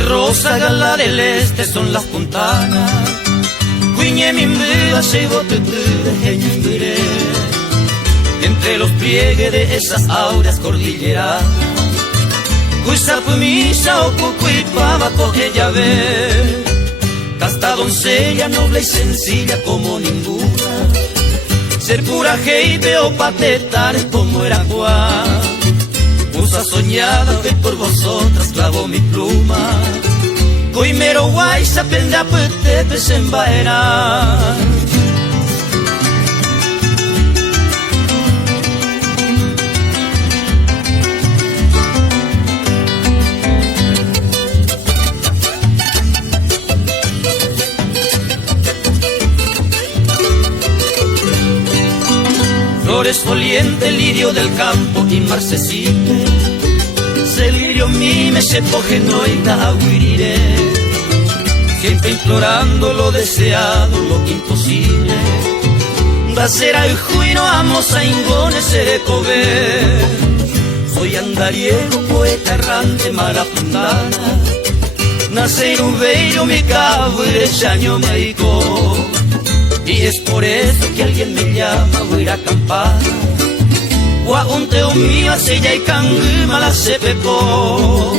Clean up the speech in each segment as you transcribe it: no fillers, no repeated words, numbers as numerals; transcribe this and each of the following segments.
Rosa Gala del Este son las puntanas, Cuiñe mi mbea se bote de ñembiré. Entre los pliegues de esas áureas cordilleras, Cuisa pumisa o cucuipaba coge ella ve. Casta doncella noble y sencilla como ninguna, ser pura jeibe o patetar como era Juan. Musa soñada que por vosotras clavo mi pluma, coimero guaysa penda pete pesembaera. Flores foliente, lirio del campo y marcesite, se lirio mime se poje noita aguirire. Siempre implorando lo deseado, lo imposible. Da será el juino amos a ingone seré cover. Soy andariego, poeta errante, marapundana. Nace en un bello mi cabo y de chaño meico. Y es por eso que alguien me llama, voy a ir a acampar. Guaunteo mío hace ya y canguma la se pecó.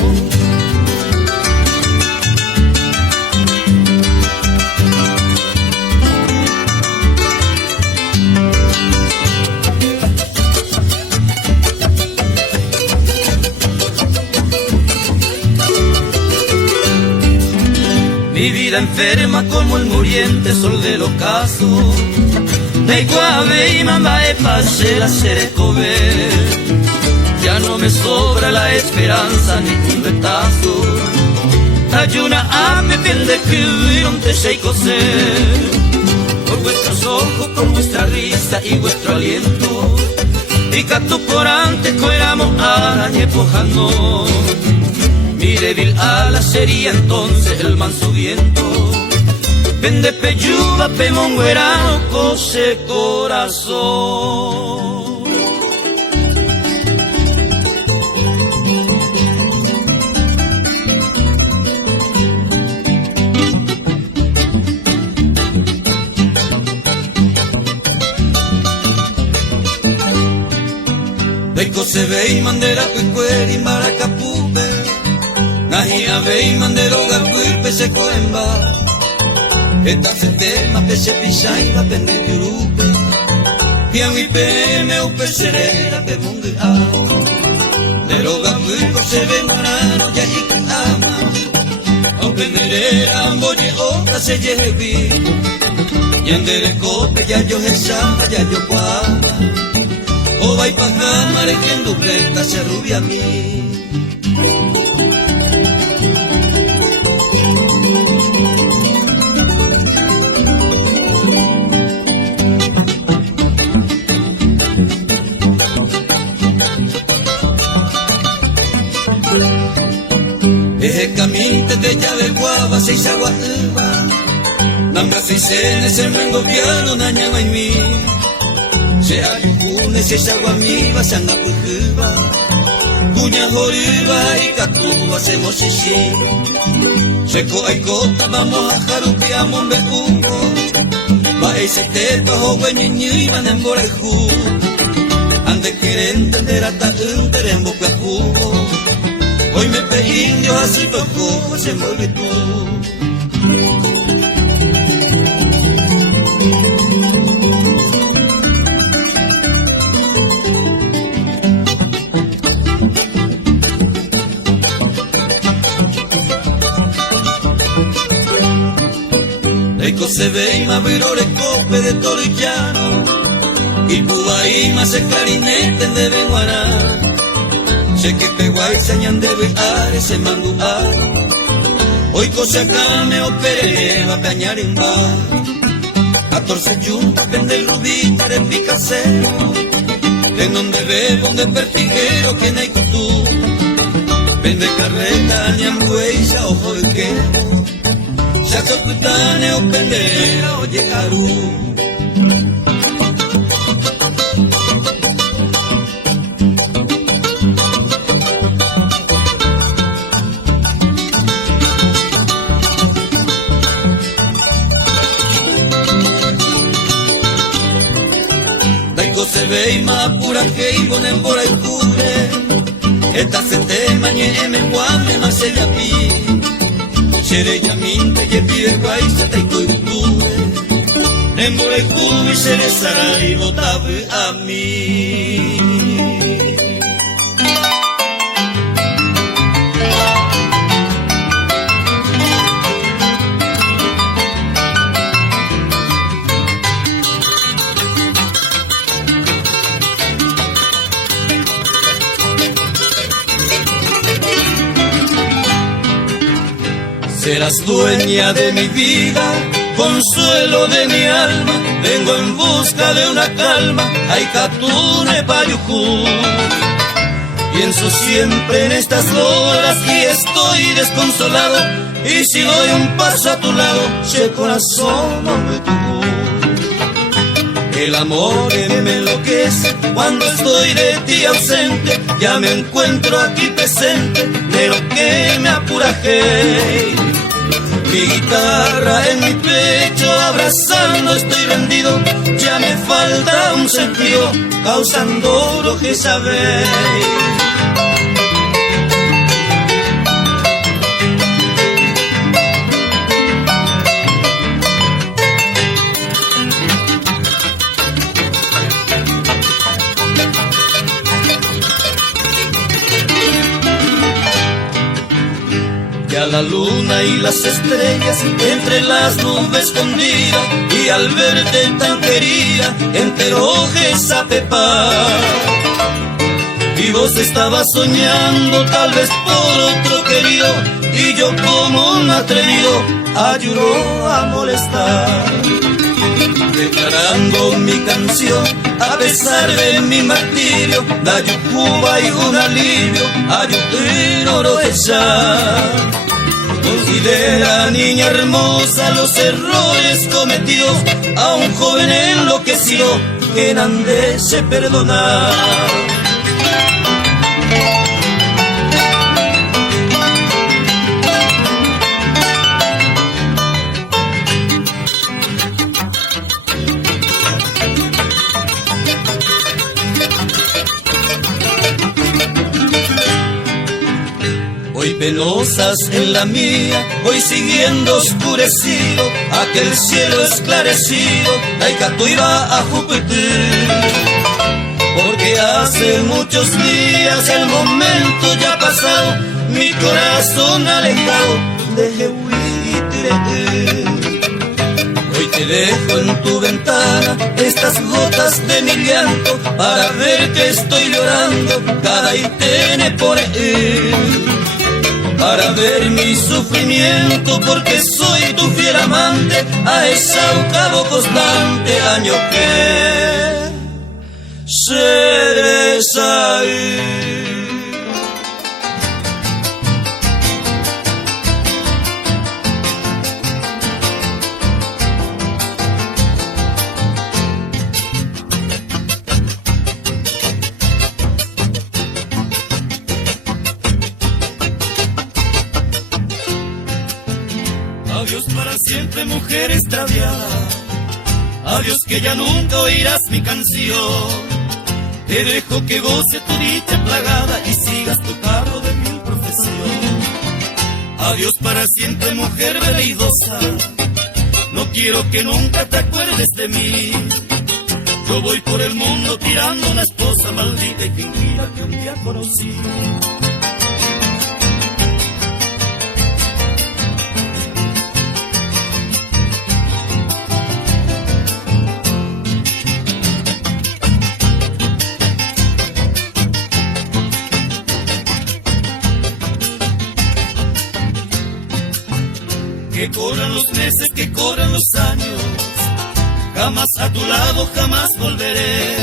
Mi vida enferma como el muriente sol del ocaso, de Iguave y mamá e pase la cerecobe. Ya no me sobra la esperanza ni un retazo. Ayuna a me pende que un te sei coser. Por vuestros ojos, por vuestra risa y vuestro aliento, y catu por ante coeramos arañe pojano. Mi débil ala sería entonces el manso viento, pende peyuba pemonguerano cose corazón. De cose ve y mandera cuicuer y maracapupe, Nahia vei mandero garcuipe se coemba. Esta tema pese pisaiba pende yurupe. Piawipe me upe serera pe mungu a. Nero garcuipe se ve marano ya ika ama. O penderera amboye otra se yehebi. Yendere cope ya yo hesaba ya yo guama. O vai pajama requiendo pleta se rubia a mí. Eje caminte de llave guava seis agua uva. Nambra seisene se rengo piano nañama en mí. Se ayucune se agua mi va se anda pujuva. Cuña joriva y catuba se mosishi. Seco ay cota vamos a jaruqueamos en bejugo. Va ese teto joven niño y van en borejú. Ande quiere entender hasta un terembo que jugo. Hoy me pedí indio así tocó, se mueve tú. Eco se ve y más virole cope de torillano. Y puba y más se clarinete de benguaná. Se que peguay se añan de beare se manduá. Hoy cosa acá me opere va peñar en bar. 14 yuntas vende el rubí de picasero. En donde bebo de pertiguero que no hay cutú. Vende carreta ñambueisa ojo de quero. Ya socutane o pendera o llegarú. Eima pura heibo embora y cubre. Esta se te mañe me guame más ella pi. Shere yaminte ye pie guay se te cubre. Embora y cubre se le sara y botabe a mí. Serás dueña de mi vida, consuelo de mi alma. Vengo en busca de una calma, Aikatune Payujú. Pienso siempre en estas horas y estoy desconsolado. Y si doy un paso a tu lado, che corazón, hombre tú. El amor que me enloquece cuando estoy de ti ausente. Ya me encuentro aquí presente, de lo que me apura, hey. Mi guitarra en mi pecho abrazando estoy rendido. Ya me falta un sentido, causando lo que sabéis. Ya la luna y las estrellas entre las nubes escondida, y al verte tan querida enteroje esa pepa. Y vos estabas soñando tal vez por otro querido, y yo como un atrevido ayudó a molestar. Declarando mi canción a pesar de mi martirio, da yucuba y un alivio, ayudó oro ella. Considera niña hermosa los errores cometidos, a un joven enloquecido que nande se perdonar. Hoy penosas en la mía, hoy siguiendo oscurecido aquel cielo esclarecido, Aikatu iba a Júpiter. Porque hace muchos días el momento ya pasado, mi corazón alejado de Jehuitirete. Hoy te dejo en tu ventana estas gotas de mi llanto, para ver que estoy llorando cada itene por él. Para ver mi sufrimiento, porque soy tu fiel amante, a esa cabo constante año que seres ahí. Adiós para siempre, mujer extraviada. Adiós que ya nunca oirás mi canción. Te dejo que goce tu dicha plagada y sigas tu carro de mil profesión. Adiós para siempre, mujer veleidosa. No quiero que nunca te acuerdes de mí. Yo voy por el mundo tirando una esposa maldita y fingida que un día conocí. Que corran los meses, que corran los años, jamás a tu lado, jamás volveré.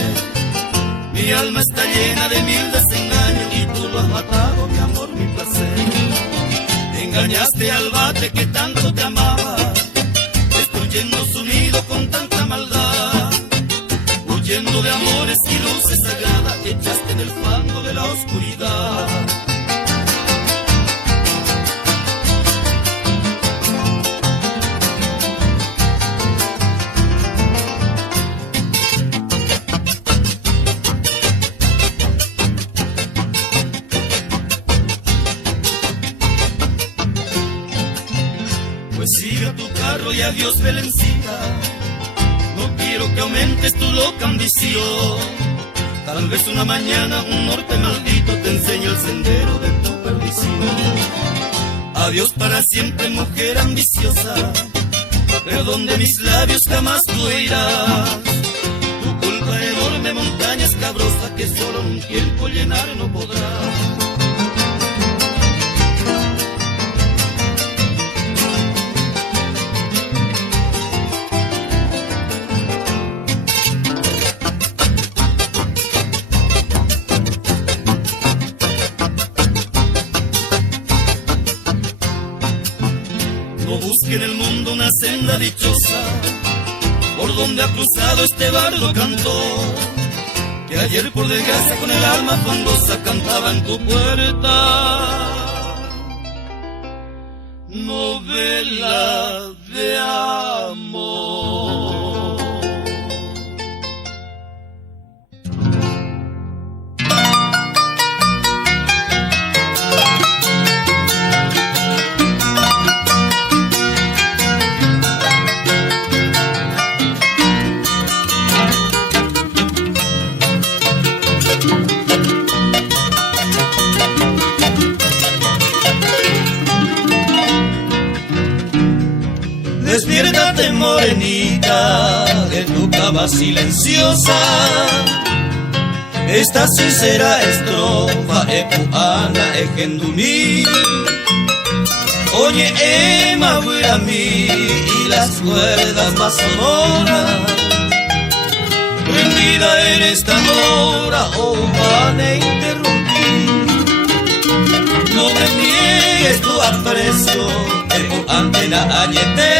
Mi alma está llena de mil desengaños y tú lo has matado, mi amor, mi placer. Engañaste al bate que tanto te amaba, destruyendo su nido con tanta maldad. Huyendo de amores y luces sagradas, echaste en el fango de la oscuridad. siga tu carro y adiós Belencita. No quiero que aumentes tu loca ambición. Tal vez una mañana un norte maldito te enseñe el sendero de tu perdición. Adiós para siempre, mujer ambiciosa, perdón de mis labios jamás tú irás. Tu culpa enorme, montaña escabrosa que solo en un tiempo llenar no podrás. Busque en el mundo una senda dichosa por donde ha cruzado este bardo cantor, que ayer por desgracia con el alma fangosa cantaba en tu puerta. Novela de amor. Despiértate morenita de tu cama silenciosa, esta sincera estrofa epuana ejendumí. Oye Emma mí y las cuerdas más sonoras, prendida en esta hora, oh vane interrumpí. No me niegues tu aprecio, ante la añete,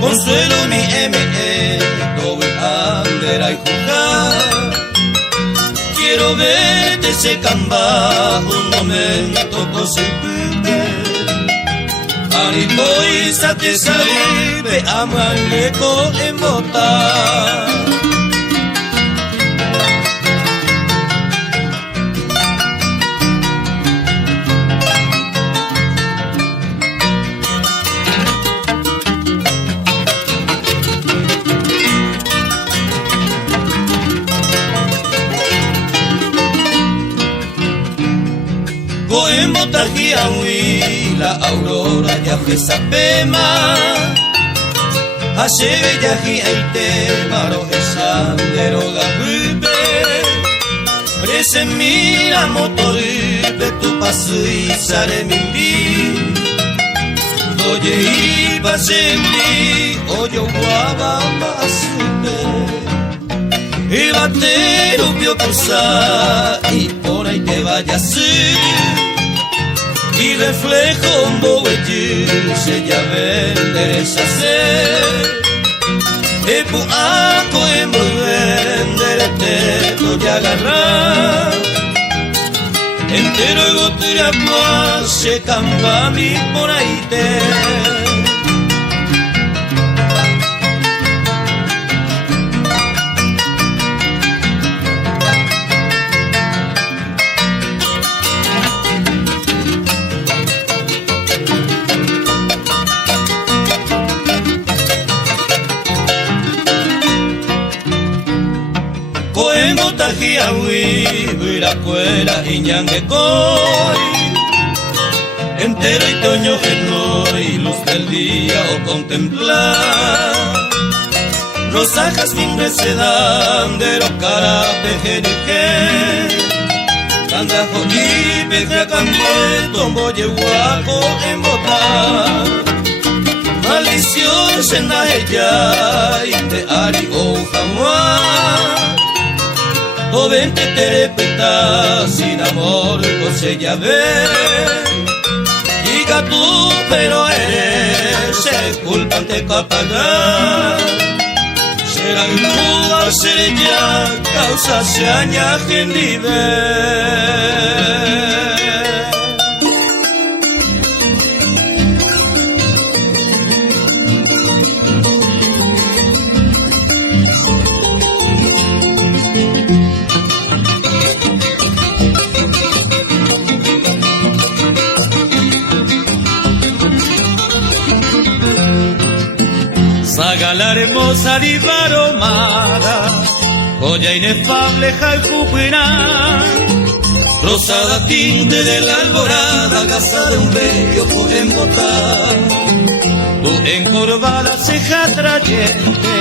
consuelo mi M.E. doble bandera y jugar. Quiero verte se camba un momento cosipite, aripoisa te salive amalleco en botar. En Botajiahui la aurora ya fue sapema, Hasebe yaji aite maro esandero gahuibe, Prese mira motoribe tu pasu y sare mimbi, Oye y pasembi, oyo guaba masibe, y batero vio cruzar y por ahí te vayas y reflejo un boguetir se ya venderesa ser epu ako envolvenderte voy a agarrar entero y goturia pues se camba mi por ahí te. Coemo tajiahui, viracuera y ñanguecoy, entero y toño genoy, luz del día o contemplar, rosajas fingres sedandero carape jerique, candajo y peja cangue, tombo yehuaco en botar, maldición senda ella y te ari o jamás. O vente te repita sin amor cosella ver diga tú pero eres se culpante capagar será el cuba ser ya causa se añaje en nivel. la hermosa Rivaromara, joya inefable Jalpupiná, rosada tinte de la alborada, casa de un bello pueden botar. Tu encorvada ceja trayente,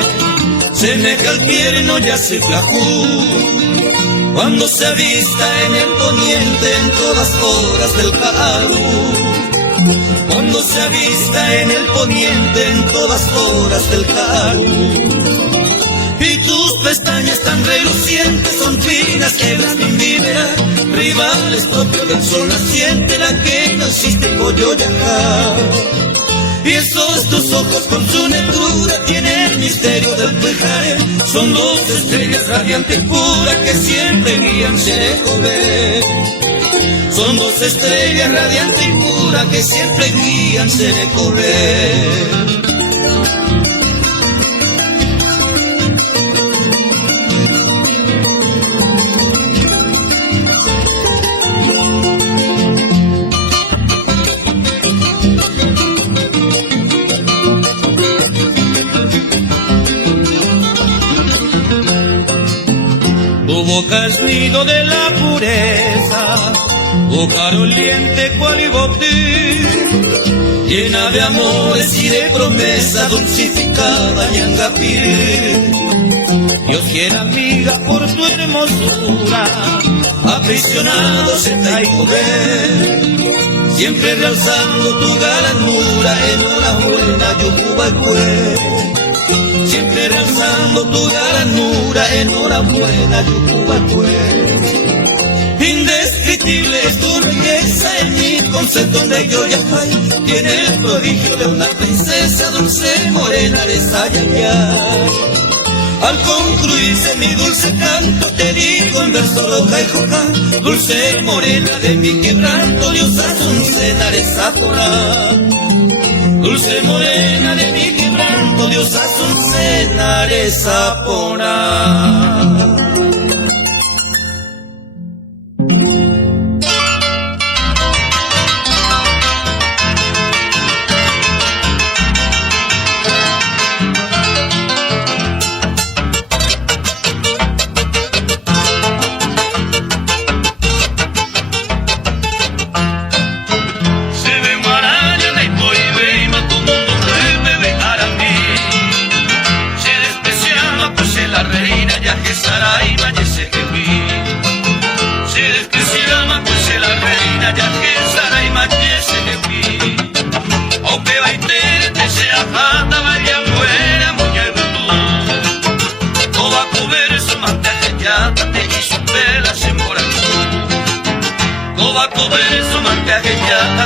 semeja al tierno yace flajú, cuando se avista en el poniente en todas horas del Carú. Cuando se avista en el poniente en todas horas del Carú. Y tus pestañas tan relucientes son finas que las vivíveras, rivales propios del sol naciente, la que no existe en Coyoyacá. Y esos tus ojos con su negrura tienen el misterio del Puejare, son dos estrellas radiantes y puras que siempre guían Senecové. Son dos estrellas radiantes y puras que siempre guían Senecové. Tu boca es nido de la pureza, boca oliente cual ibotín, llena de amores y de promesa, dulcificada ñangapir. Dios quiera amiga por tu hermosura, aprisionados en Taikové, siempre realzando tu galanura, enhorabuena Yucubacué. Siempre realzando tu galanura, enhorabuena Yucubacué. Indescriptible es tu belleza, en mi concepto de Yoyajay tiene el prodigio de una princesa, dulce morena de Sayayay. Al concluirse mi dulce canto te digo en verso loca y joja, dulce morena de mi quebranto, diosa Azucena de Zaporá. Dulce morena de mi quebranto, diosa Azucena de Zaporá.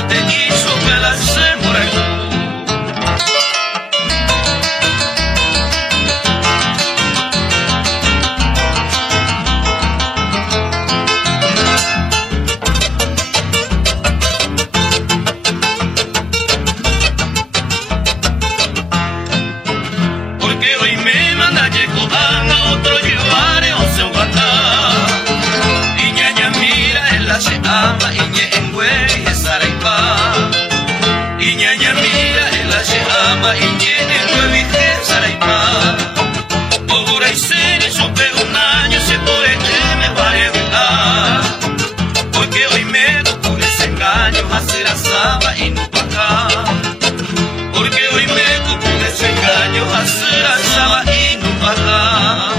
Te hizo velas en Morajú. Porque hoy me manda Yecobán a otro llevaré once un batá. Y ñaña mira en la se ama y ñe en güey. Y ñaña mira en la se ama y ñene nueve y Saraipa. Obura y sene supe un año se puede que me vaya a dejar. Porque hoy me ocurre ese engaño hacer asaba y no pagar. Porque hoy me ocurre ese engaño hacer asaba y no pagar.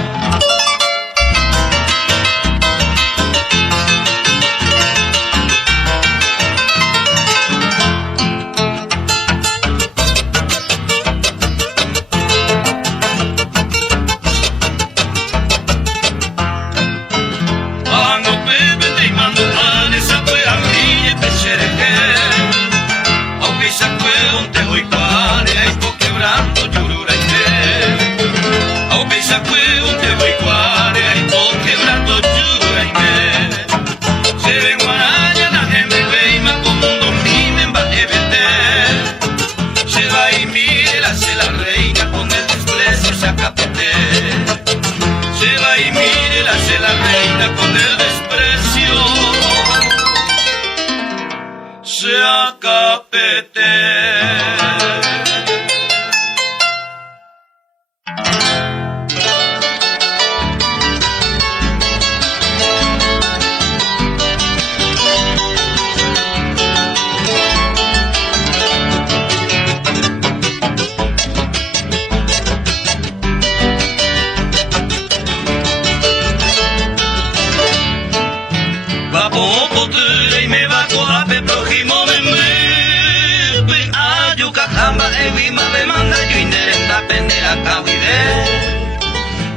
Capete.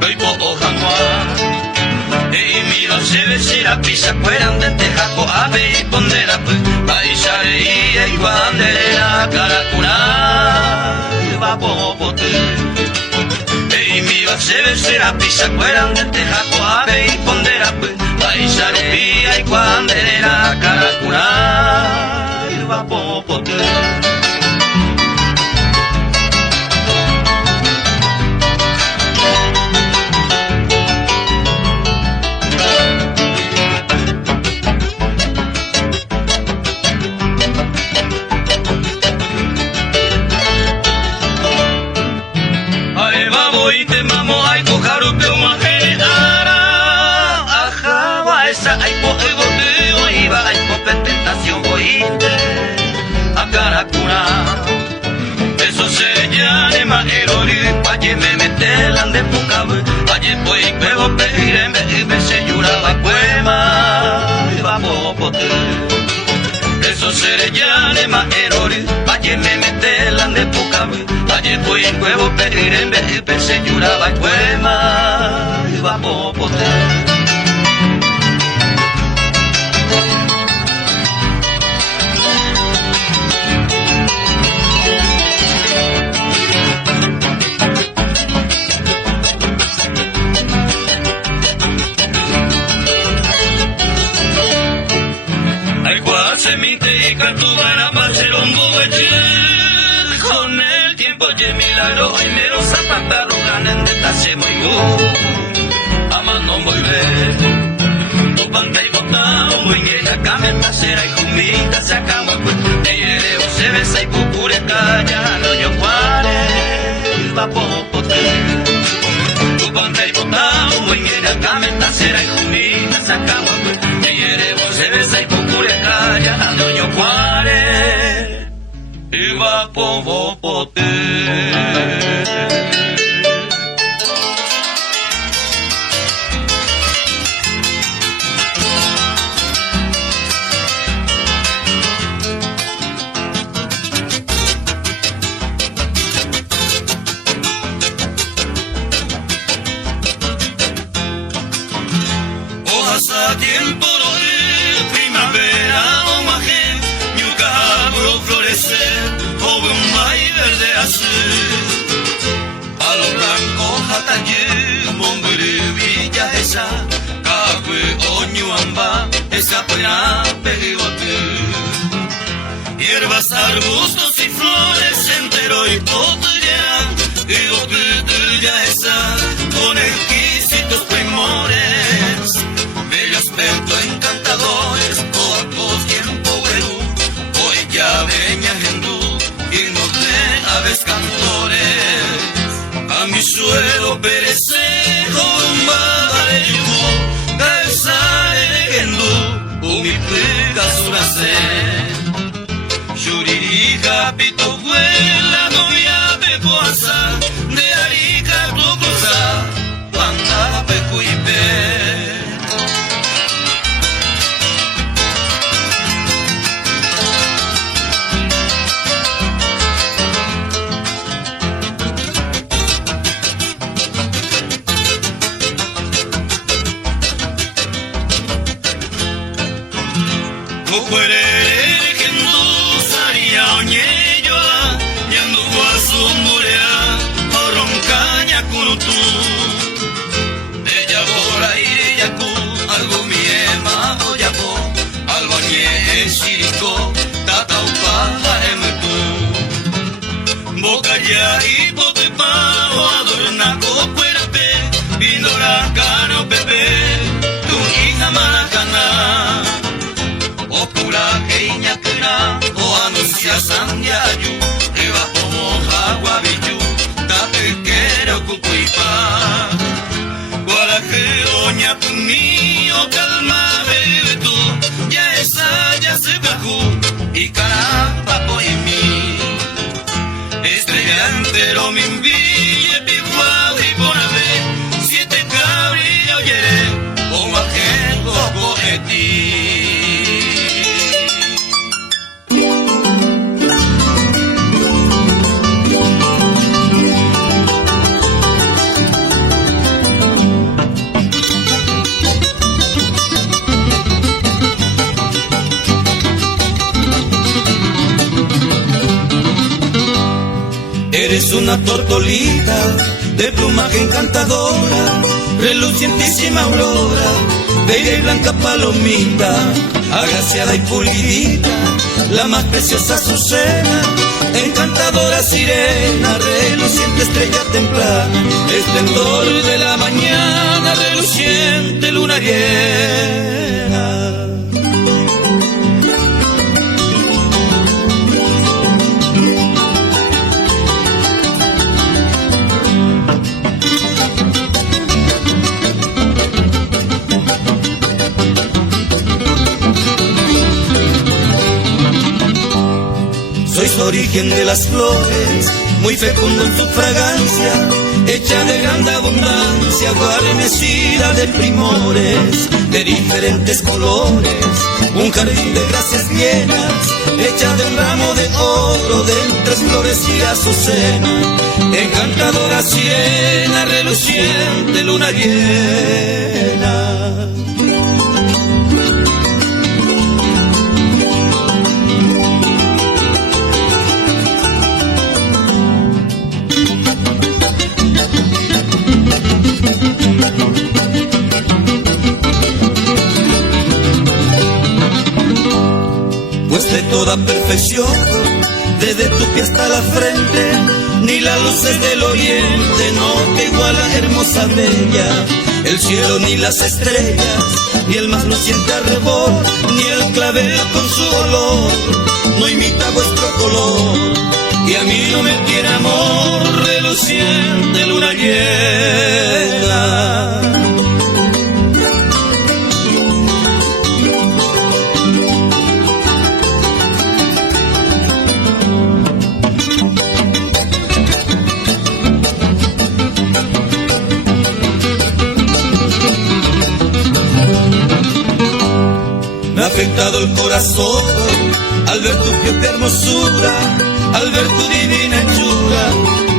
Voy po ojanwa e mi va se vesira pisa cueran de tejaco ave y pondera pues baisare y iguandera caracuna va po pote e mi va se vesira pisa cueran de tejaco ave y pondera pues baisare y iguandera caracuna va po pote. Eso se llama erori, paye me metelan de pucab, paye voy huevo peire me se lloraba cuema, va popote. Eso se llama erori, paye me metelan de pucab, paye voy huevo peire me se lloraba cuema, va popote. Semite y cartubana pacheron con el tiempo y el milagro y mero zapata ganen de tache muy amando muy bien tu panta y botao muy bien acá me pasera y jumita se acaba pues te yereo se besa y pupure calla no yo cuare va popote tu panta y botao muy bien acá me pasera y jumita se acaba pues te yereo se besa y pupure calla no yo cuare y va popote. Hojas a tiempo de primavera o maje, yuca puro florecer, joven y verde azul. A lo blanco jataye, mombere villa esa, café oñuamba, esa pena pegote. Hierbas, arbustos y flores entero y todo ya, y botella esa, con exquisitos primores. Bellos encantadores, cortos tiempo bueno, hoy ya veña hendú y no te aves cantores. A mi suelo perecejo, de yugo, calza de hendú, mi pega surase. Yuririja, pito, vuela, novia de poasa, de arica, tu cosa, panda, pecuipe. Bocaya y potepao adorna copuerape, pindora cano pepe, tu hija maracana. O pura queña cuna, o anuncia sandiayu, riba como jaguabiyu, tate quiero cucuipa. Guaraje oña tu mío, calma bebe tú, ya esa ya se bajó, y caramba por mí. Estrella entero me envíe, piguado y por haber, siete cabri oyere, o majengo poeti. Eres una tortolita de plumaje encantadora, relucientísima aurora, bella y blanca palomita, agraciada y pulidita, la más preciosa azucena, encantadora sirena, reluciente estrella temprana, esplendor de la mañana, reluciente luna llena. Sois origen de las flores, muy fecundo en su fragancia, hecha de grande abundancia, guarnecida de primores, de diferentes colores, un jardín de gracias llenas, hecha de un ramo de oro, de entre flores y azucena, encantadora sirena, reluciente luna llena. Pues de toda perfección, desde tu pie hasta la frente, ni las luces del oriente no te iguala, hermosa bella. El cielo ni las estrellas, ni el más luciente arrebol, ni el clavel con su olor, no imita vuestro color. Y a mí no me tiene amor, reluciente luna llena. Me ha afectado el corazón al ver tu propia hermosura, al ver tu divina hechura,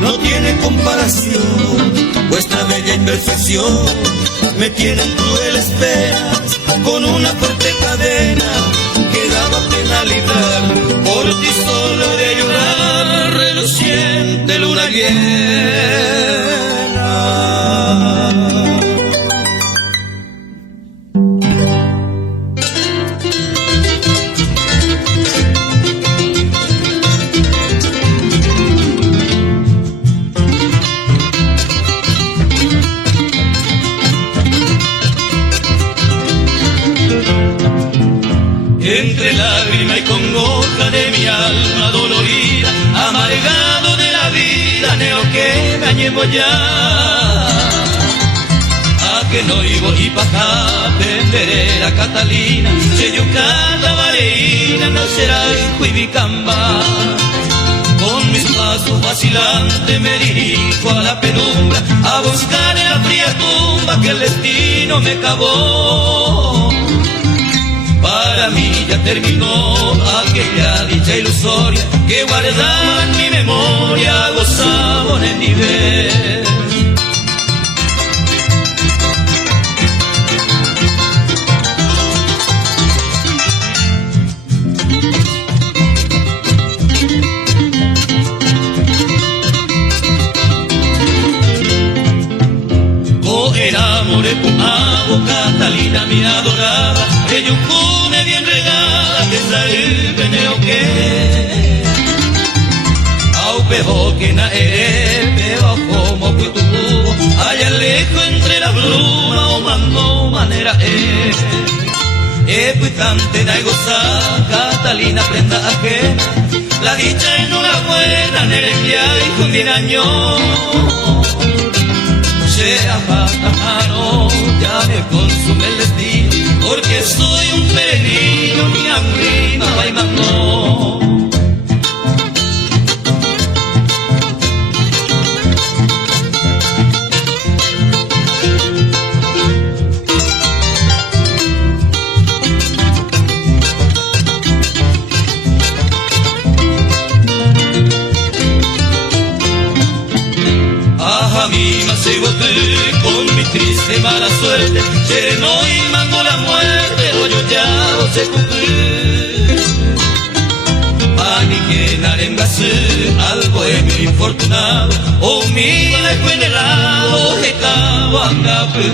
no tiene comparación. Vuestra bella imperfección me tiene en crueles penas, con una fuerte cadena que daba pena librar. Por ti solo de llorar, reluciente luna llena. Entre lágrima y congoja de mi alma dolorida, amargado de la vida, anhelo que me añevo ya. A que no iba y paja, venderera Catalina, se yucata vareína, no será hijo y bicamba. Con mis pasos vacilantes me dirijo a la penumbra, a buscar en la fría tumba que el destino me cavó. Para mí ya terminó aquella dicha ilusoria que guardaba en mi memoria, gozaba en mi ver. Oh, enamoré tu amo, Catalina mi adorada, que yo come bien regada, que sabe veneo que au pejo que na pero como que tu allá lejos entre la bruma o mando manera puitante da goza Catalina prenda ajena, la dicha enhorabuena nerequia y con 10 años sea pájaro, ya me consume el destino, porque soy un peregrino, mi hambrina bailando. Ajá, mi más con mi triste mala suerte, sereno y mando la muerte, yo ya no sé cumplir. ni que narengasu al bohemio infortunado, o mi viejo en el lado que cabangapu.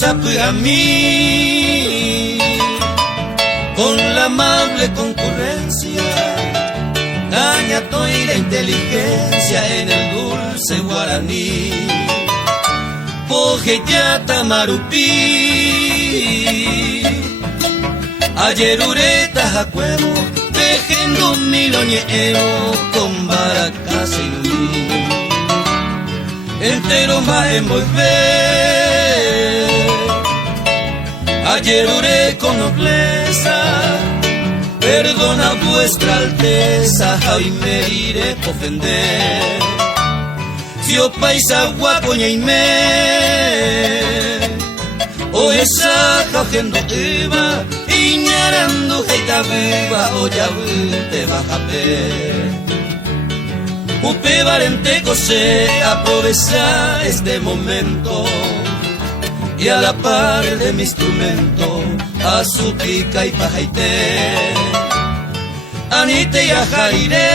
Sapu a mí, con la amable concurrencia, dañato y la inteligencia en el dulce guaraní. Poje ya tamarupi, ayer ureta jacuemo, dejando miloñero con baracas y mí. Entero va a envolver. Ayer oré con nobleza, perdona vuestra alteza, y me iré a ofender. Si o paisa guapoña y me, o esa cogiendo iba, y ñarando heita viva, o ya te baja a ver. Upe valente cose, aprovecha este momento y a la par de mi instrumento, a su pica y pajaité, anite y ajairé,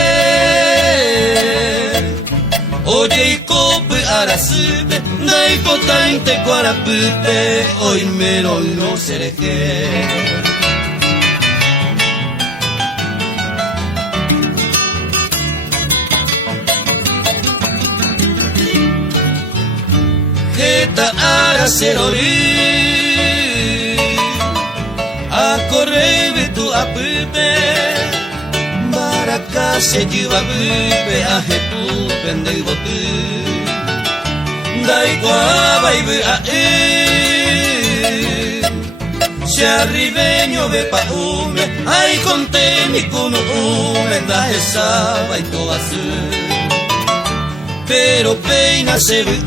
oye y cope arasupe, naiko tainte cuarapupe, hoy mero no serejé. Jeta ara serori, a correr tu apupe, baraka se lleva bupe, a jetu pende botu, dai guaba y ve a se arribeño ve pa ume, ay conté mi cuno ume, da esa va y toda su. Pero peina se ve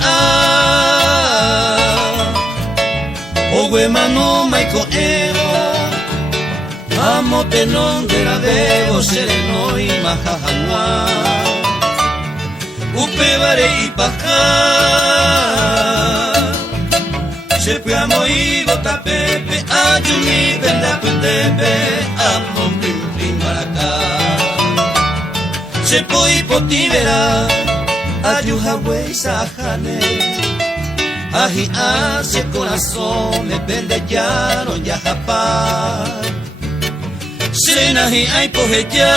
o huemano maico ero, amo te non de la debo sereno y majajanua, upe vare y paja, se amo y bota pepe, ayuni venda putepe, amo prim prim baracá, se poi potivera. Ayuhawei sahane, aji hacia el corazón me vende ya no ya japar. Senaji ay poje ya,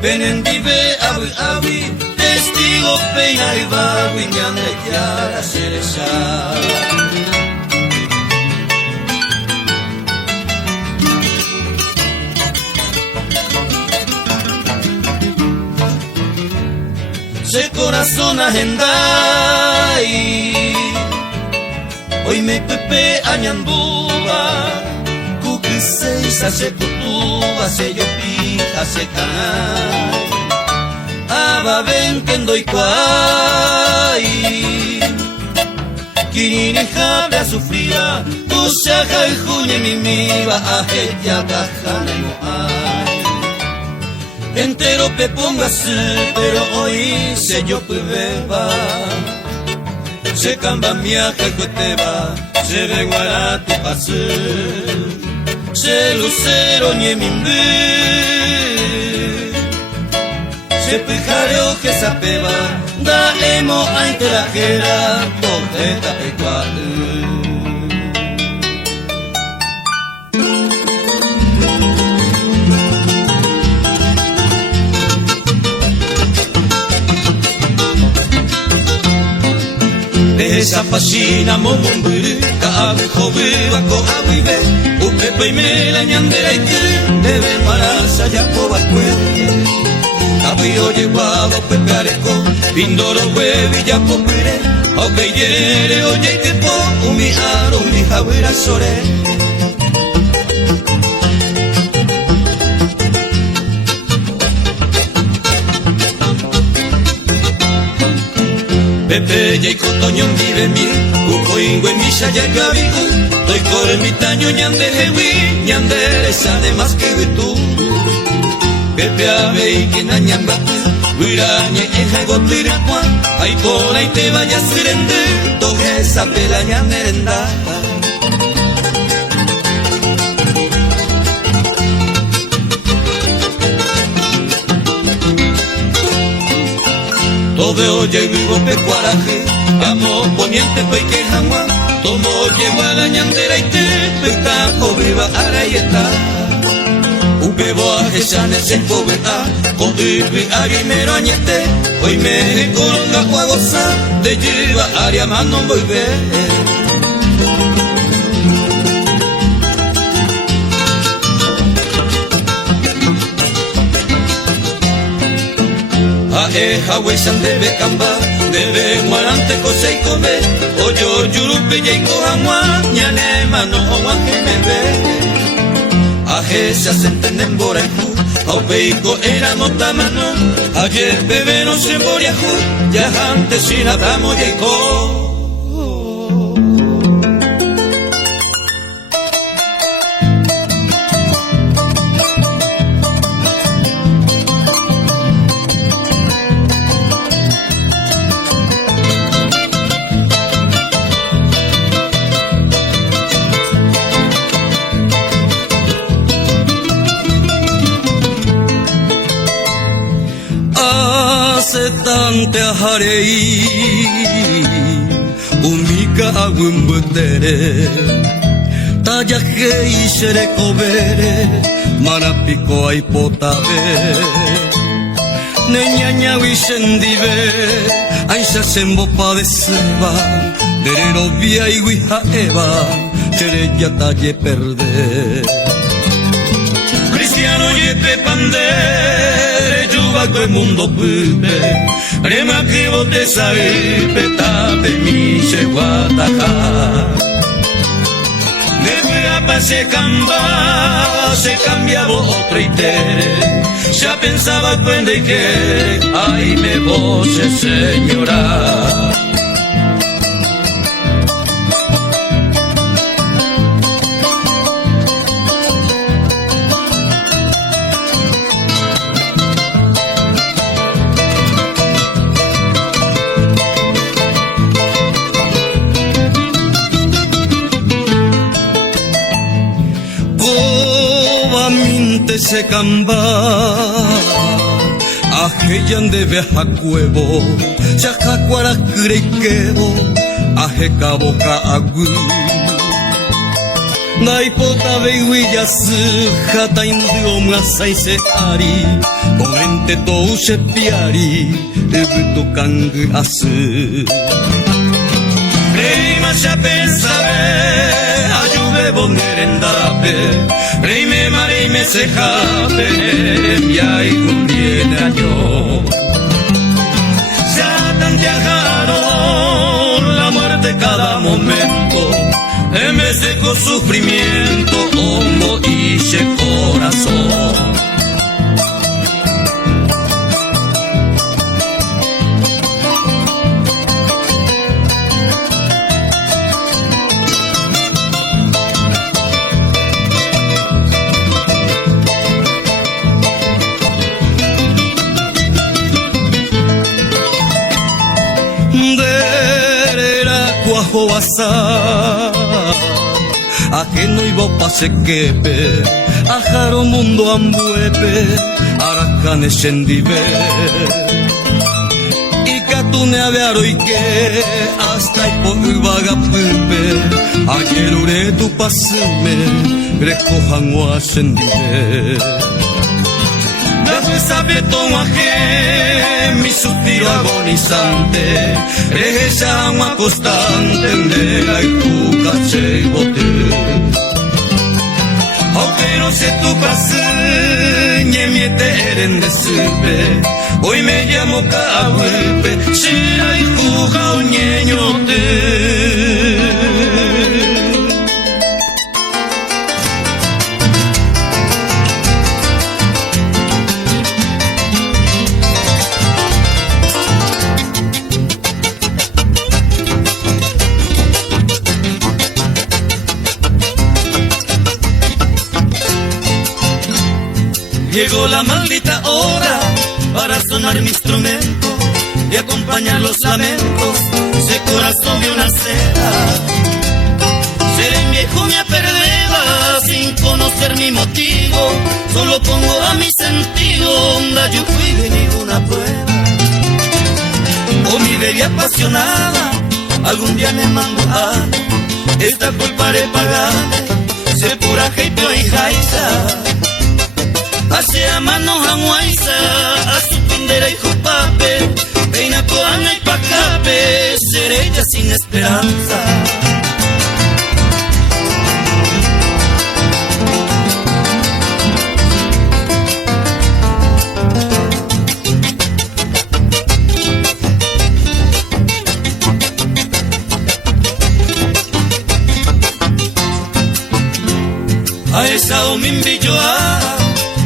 penendive abu abu, testigo peina y va guiñando ya la cereza. Se corazón agendai, hoy me pepe añanduba, cuquiseisa se cutuba, se yo pija se canai, aba ven que doy cuay, kinini jabla sufría, usaja y juñe mi miba, ajeya cajana y moai. Entero pe póngase, pero hoy se yo beba, se camba mi aja cueteba, se ve guara tu pase, se lucero nie mi mbe, se pijareo que sapeba, da emo a interajera, torteta pecuatu. Esa pasina momumburu, kaabu hobu wako abuibe, upepe y mela ñandera y tiri, debe marasa ya coba cuente. Abu oye guava pepe areco, pindoro huevi ya popire, ok yere oye y tipo, umi aro umi jawira sore. Pepe y cotoñón vive mi, uco ingüe mi shaya gabigu, doy corre mi taño ñande hewi, ñande esa de más que tú. Pepe abe y que nañambate, Huirañe eja gotirakua, ay por ahí te vayas serende, toque esa pelaña merenda. Todo oye y vivo pecuaraje, amo poniente pues que jamás, tomo llego a la ñandera y te peta cobriva arayeta. Ubebo a jesane se poveta, con ibi ari mero añete, hoy me coronga juagosa, de lleva aria mano voy ver. Hawesan debe camba, debe guarante cosa y come, oyo yurupe y cohamua, ñane mano o que me ve. Aje se asenten en Boraju, au peico era motamano, ayer bebé no se moriaju, ya antes sin adamo y co. Tante aharei umika agumbutere tayahei sherekobere marapiko aipotabe neñaña wishendibe aisha sembo padeceba derero via y wiha eva chereya talle perde cristiano yepe pande todo el mundo pupe, rema que vos te sabes, peta de mi cheguataja. De Huirapa se cambiaba otro itere, ya pensaba cuando que, ay me voce señora. Se camba ajeyan de beja cuevo chacacuara crequevo aje caboca agui naipota beiguilla su jata indio masai se ari ponente tou se piari ebuto kangu asu Reima ya pensabe ayude bongerendape Reime marime se jape ya y cumpliene año ya tan viajaron la muerte cada momento en vez de con sufrimiento hondo y corazón. a que no iba pase quepe ajaro mundo ambuepe aracane shendibe y catune avearo y que hasta ipo ubaga pupe ayer ure tu pasume recojan o ascendibe sabe tomaje mi suspiro agonizante regresa agua constante de la caché y bote aunque no sé tu pase ñemiete eren de supe hoy me llamo Cahuepe si hay juga un ñeñote. Llegó la maldita hora para sonar mi instrumento y acompañar los lamentos de corazón de una seda. Seré viejo me aperdeba sin conocer mi motivo, solo pongo a mi sentido onda yo fui de ninguna prueba. O mi bella apasionada algún día me mandó a esta culpa de pagarme se pura jeito y jaiza. Hace a mano hanguaiza, a su pindera y jupape, peina coana y pacape, seré ella sin esperanza. A esa o me envillo a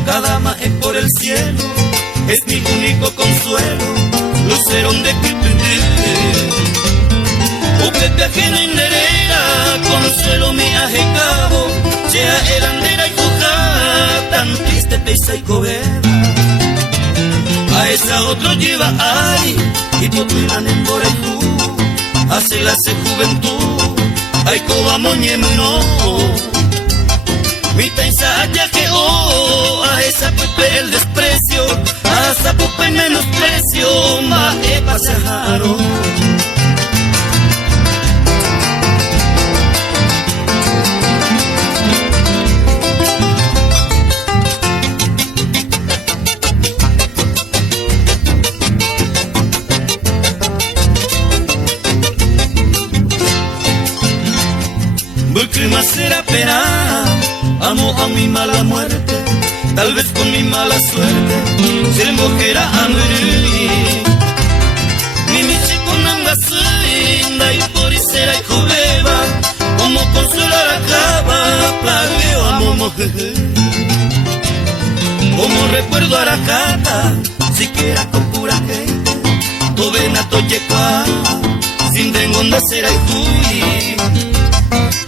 cada más es por el cielo, es mi único consuelo, lucerón de pipirite. Upete ajeno inderera, consuelo mi ajecabo, sea el andera y coja, tan triste pesa y cobera. A esa otro lleva ay, y potuilan en Borejú, hace la se juventud, ay coba moñemno. Mi taisa ya que a esa pupe el desprecio, a esa pupe menosprecio, ma e pasajaro. Bucrima será pena. Amo a mi mala muerte, tal vez con mi mala suerte, se mojera a morir. Mi michi con angasinda y por isera y jubeba, como consuelo a la cava, plagueo a momo jeje. Como recuerdo a la cata, siquiera con pura gente, tobena toyequa, sin dengonda será y juí.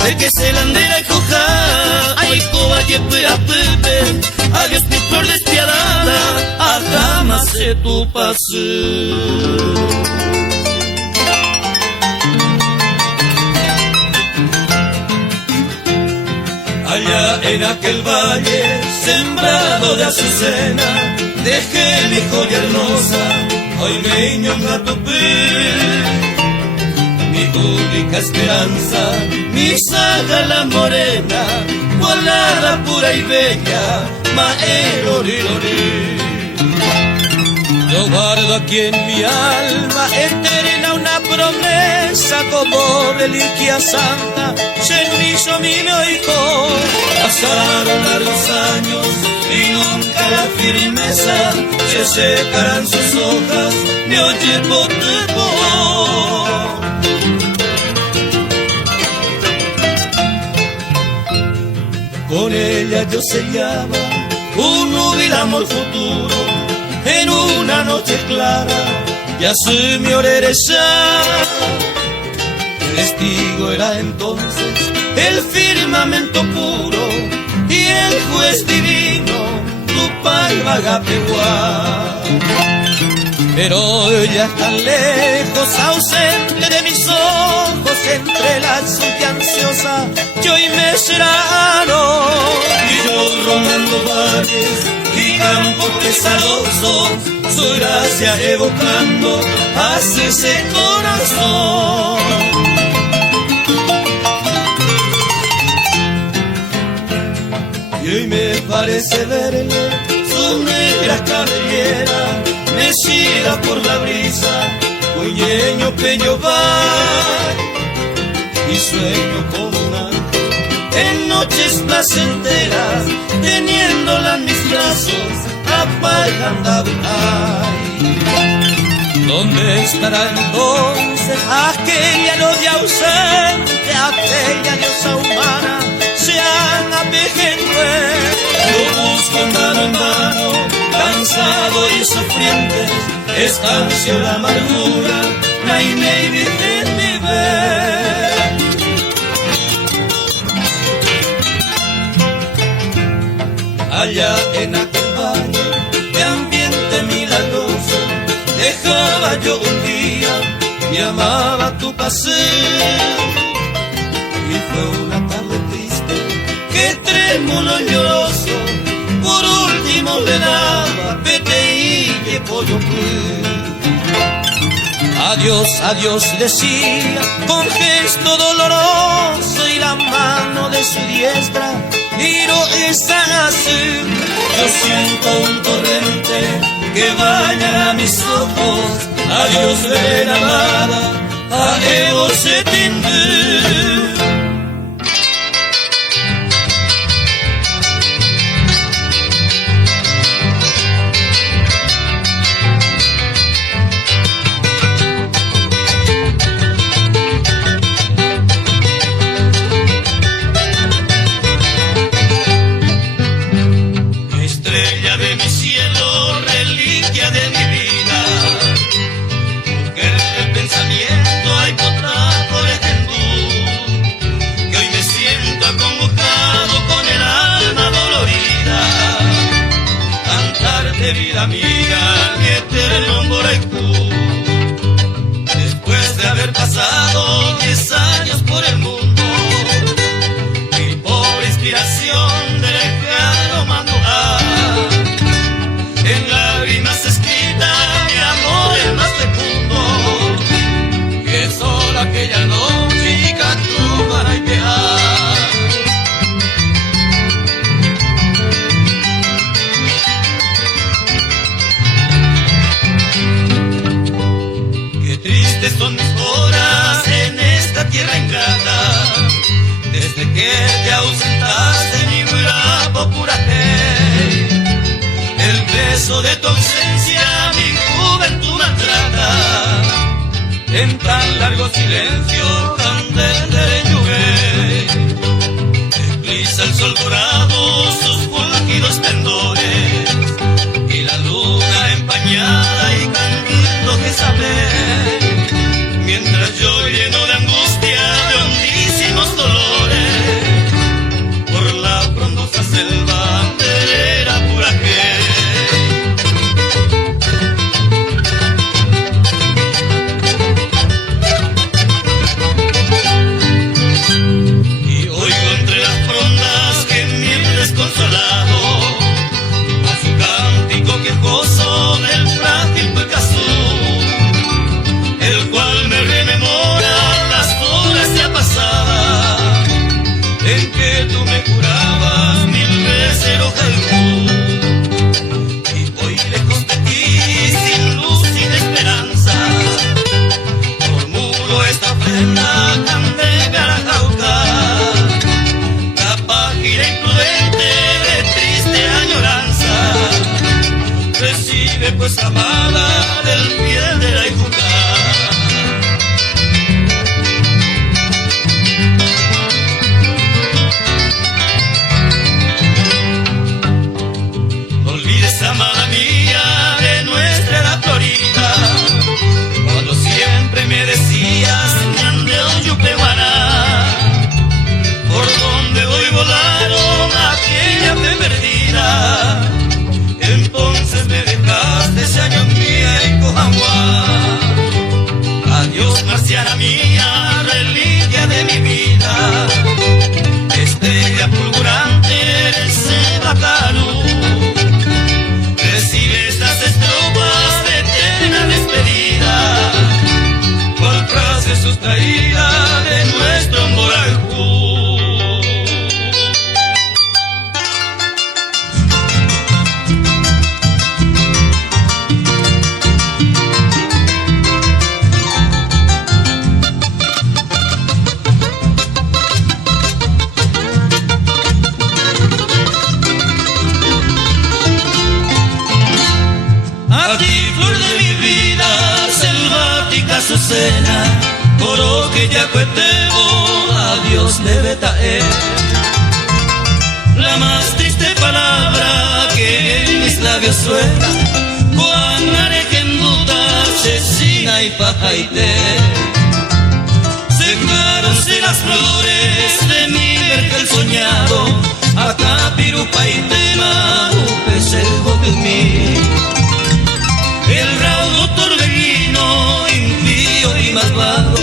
De que se la andera y coja, ay coba yepe a pepe, hagas mi flor despiadada, agámase tu pase. Allá en aquel valle, sembrado de azucena, dejé mi joya hermosa, hoy me ñonga tu mi única esperanza, mi saga la morena, volada pura y bella, maerorirorí. Yo guardo aquí en mi alma eterna una promesa como reliquia santa, cenrizo mi oico. Pasaron largos años y nunca la firmeza, se secarán sus hojas, me oye botepo. Con ella yo sellaba un nubil amor futuro en una noche clara, ya se me orerezaba. Testigo era entonces el firmamento puro y el juez divino, Tupac Magapehuá. Pero ella está lejos, ausente de mis ojos, entre la suya ansiosa, yo y me serano. Y yo rondando valles y campos pesarosos, su gracia evocando hacia ese corazón. Y hoy me parece verle su negra cabellera, mecida por la brisa, cuñeño peño va, y sueño como un ángel en noches placenteras, teniéndola en mis brazos, apagando ay. ¿Dónde estará entonces aquella novia ausente, aquella diosa humana, sean apejenue? Lo busco en mano, cansado y sufriente, estancio la amargura, naime y virgen mi ver. allá en aquel valle de ambiente milagroso, dejaba yo un día, me amaba tu paseo. Y fue una tarde triste, que trémulo y lloroso, por último le daba PTI y pollo crudo. Adiós, adiós decía con gesto doloroso, y la mano de su diestra tiró esa azul. Yo siento un torrente que baña mis ojos. Adiós, ven amada, adiós, se tindú. Vida mía, mi eterno Moraicú. Después de haber pasado 10 años por el mundo, mi pobre inspiración de lejano Mandoá, en lágrimas escrita mi amor el más fecundo, que solo aquella noche y cantó para idear. Son mis horas en esta tierra ingrata, desde que te ausentaste mi guapo Purajé. El peso de tu ausencia mi juventud maltrata, en tan largo silencio candente llueve. Desliza el sol dorado sus fulgidos esplendores, y la luna empañada y cantando que saber. Mientras yo lleno de angustia, de hondísimos dolores, por la frondosa selva anderera Purajé. Y oigo entre las frondas gemir desconsolado, con su cántico quejoso del frágil Pucazú, el cual me rememora las horas ya pasadas, en que tú me curabas 1000 veces el ojalú. Y hoy lejos de ti, sin luz, sin esperanza, murmuro esta ofrenda candega a la jauca, la página imprudente de triste añoranza. Recibe pues, amada, del pie de la Ijuca. Amada mía, de nuestra edad florida, cuando siempre me decías Ñandeo Yupehuaná, por donde hoy volaron aquella fe perdida. Entonces me dejaste ese año mía y Cojaguá. Adiós, marciana mía, reliquia de mi vida, estrella fulgurante del Cebacarú. Recibe estas estrofas de eterna despedida, cual frase sustraída de nuestro Moraicú. A ti, flor de mi vida, selvática Azucena, coro que ya cuetebo, adiós debe taer. La más triste palabra que en mis labios suena, Juan Arejenduta, Chesina y Pajaité. Secaronse las flores desde mi vergel soñado, acá pirupa y tema, es el mí. El raudo torbellino, impío y malvado,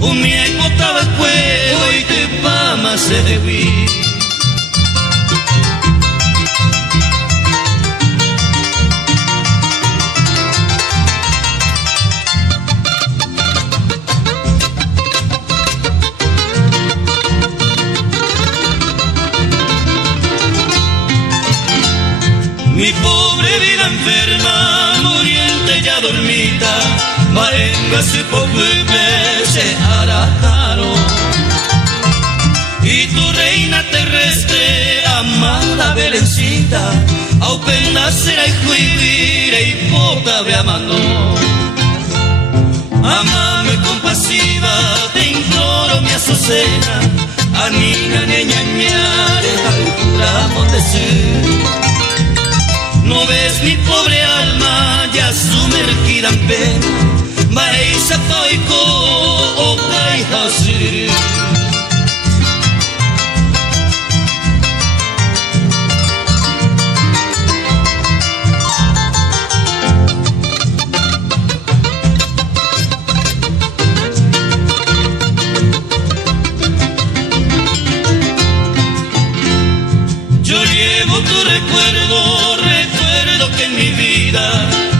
un mía y botaba el cuero y te pama se debí. Mi pobre vida enferma, muriente ya dormida, marenga se pobre se arataron. Y tu reina terrestre, amada Belencita, au pena será y juivire y pota de amando. Amame compasiva, te imploro mi azucena, anina ñañare, calculamos decir. No ves mi pobre alma ya sumergida en pena, Baisa toiko o kaihasuru. Yo llevo tu recuerdo que en mi vida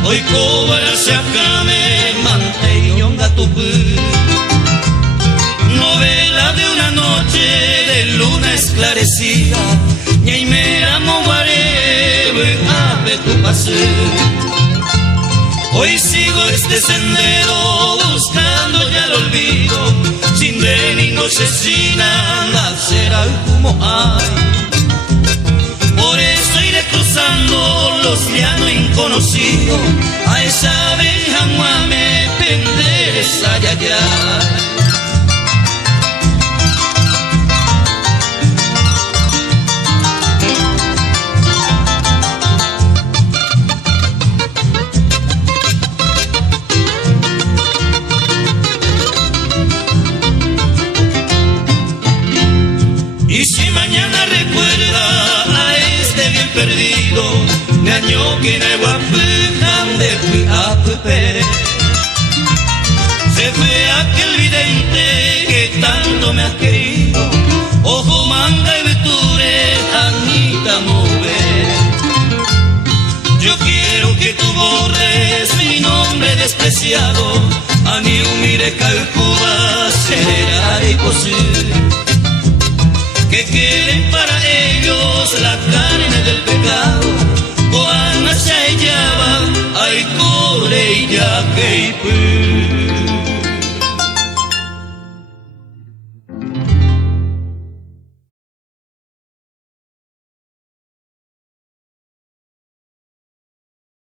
hoy cobra se acame manteiñonga tupu. Novela de una noche de luna esclarecida, ñaimera moguarebe ave tu pase. Hoy sigo este sendero buscando ya el olvido, sin de ni noche sin nada será como hay. Por eso iré cruzando los llanos inconocidos, a esa abeja me penderes allá. Y si mañana recuerda a este bien perdido, me año que en el guapujan de fui a Pepe. Se fue aquel vidente que tanto me has querido, ojo manga y veture, Anita mover. Yo quiero que tú borres mi nombre despreciado, a mi humire calcuba será imposible. Que queden para ellos la carne del pecado, Coana se hallaba, ay core y ya que